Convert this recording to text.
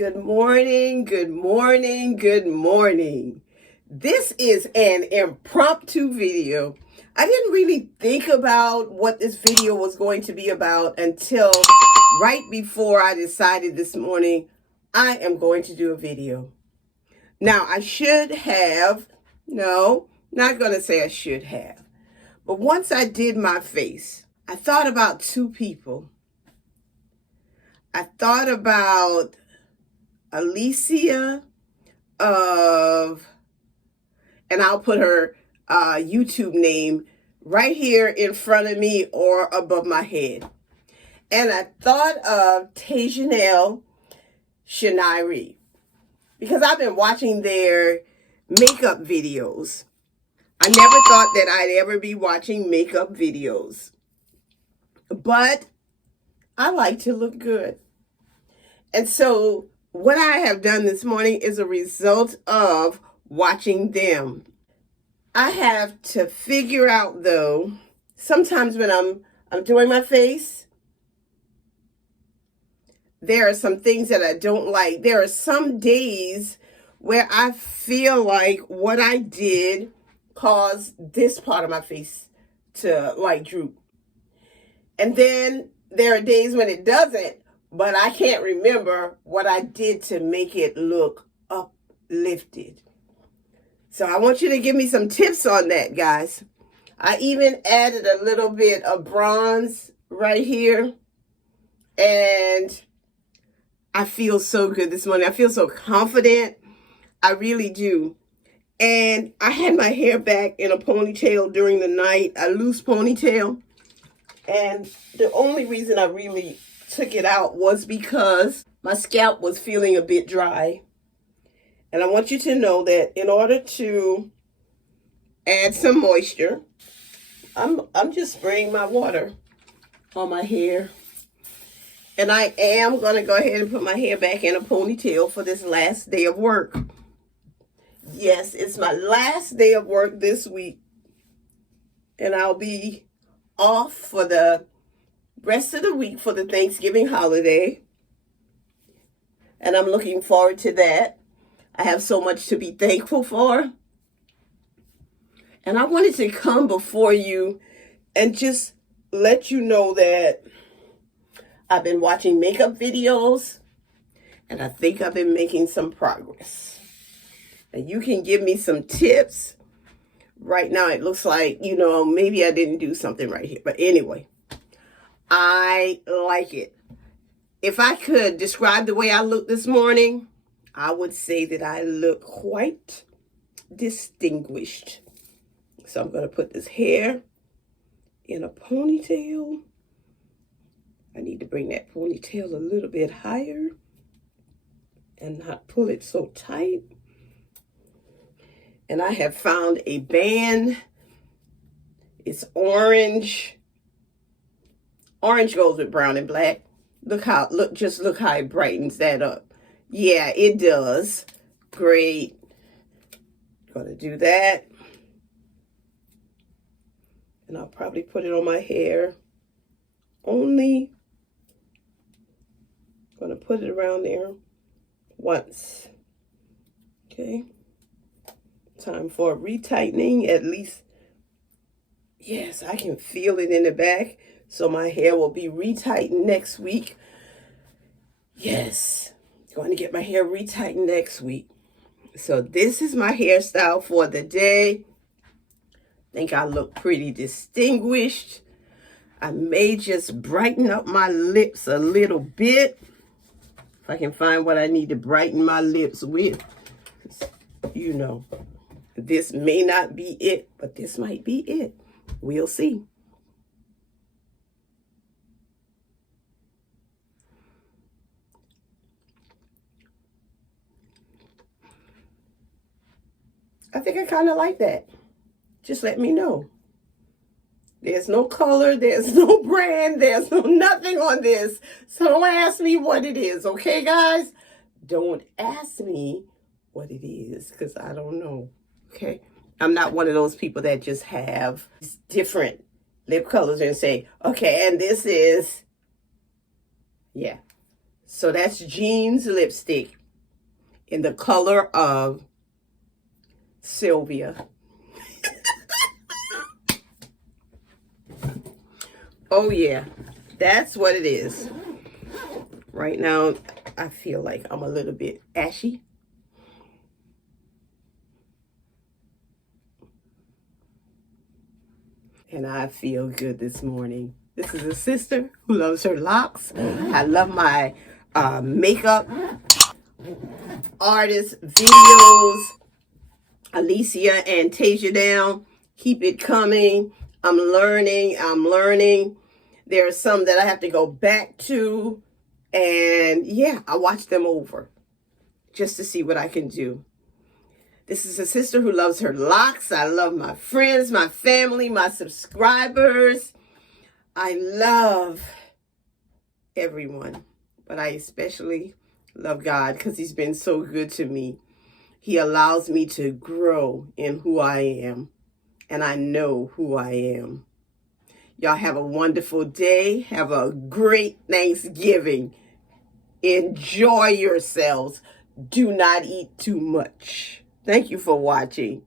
Good morning, good morning, good morning. This is an impromptu video. I didn't really think about what this video was going to be about until right before I decided this morning I am going to do a video. Now, I should have, no, not going to say I should have, but once I did my face, I thought about two people. I thought about Alicia and I'll put her YouTube name right here in front of me or above my head. And I thought of Tajanelle Shinari because I've been watching their makeup videos. I never thought that I'd ever be watching makeup videos, but I like to look good. And so what I have done this morning is a result of watching them. I have to figure out, though, sometimes when I'm doing my face, there are some things that I don't like. There are some days where I feel like what I did caused this part of my face to like droop. And then there are days when it doesn't, but I can't remember what I did to make it look uplifted. So I want you to give me some tips on that, guys. I even added a little bit of bronze right here. And I feel so good this morning. I feel so confident. I really do. And I had my hair back in a ponytail during the night, a loose ponytail. And the only reason I really took it out was because my scalp was feeling a bit dry. And I want you to know that in order to add some moisture, I'm just spraying my water on my hair. And I am going to go ahead and put my hair back in a ponytail for this last day of work. Yes, it's my last day of work this week. And I'll be off for the rest of the week for the Thanksgiving holiday. And I'm looking forward to that. I have so much to be thankful for. And I wanted to come before you and just let you know that I've been watching makeup videos and I think I've been making some progress. And you can give me some tips. Right now it looks like, maybe I didn't do something right here. But anyway, I like it. If I could describe the way I look this morning, I would say that I look quite distinguished. So I'm going to put this hair in a ponytail. I need to bring that ponytail a little bit higher and not pull it so tight. And I have found a band. It's orange. Orange goes with brown and black. Look how it brightens that up. Yeah, it does. Great. Gonna do that. And I'll probably put it on my hair. Only gonna put it around there once. Okay. Time for retightening, at least. Yes, I can feel it in the back. So my hair will be retightened next week. Yes, going to get my hair retightened next week. So this is my hairstyle for the day. I think I look pretty distinguished. I may just brighten up my lips a little bit. If I can find what I need to brighten my lips with. This may not be it, but this might be it. We'll see. I think I kind of like that. Just let me know. There's no color, there's no brand, there's no nothing on this. So don't ask me what it is, okay, guys? Don't ask me what it is, because I don't know, okay? I'm not one of those people that just have different lip colors and say, okay, and this is, yeah. So that's Jean's lipstick in the color of Sylvia. Oh yeah, that's what it is. Right now, I feel like I'm a little bit ashy. And I feel good this morning. This is a sister who loves her locks. I love my makeup artist videos. Alicia and Tasia down. Keep it coming. I'm learning. There are some that I have to go back to. And yeah, I watch them over just to see what I can do. This is a sister who loves her locks. I love my friends, my family, my subscribers. I love everyone, but I especially love God because he's been so good to me. He allows me to grow in who I am, and I know who I am. Y'all have a wonderful day. Have a great Thanksgiving. Enjoy yourselves. Do not eat too much. Thank you for watching.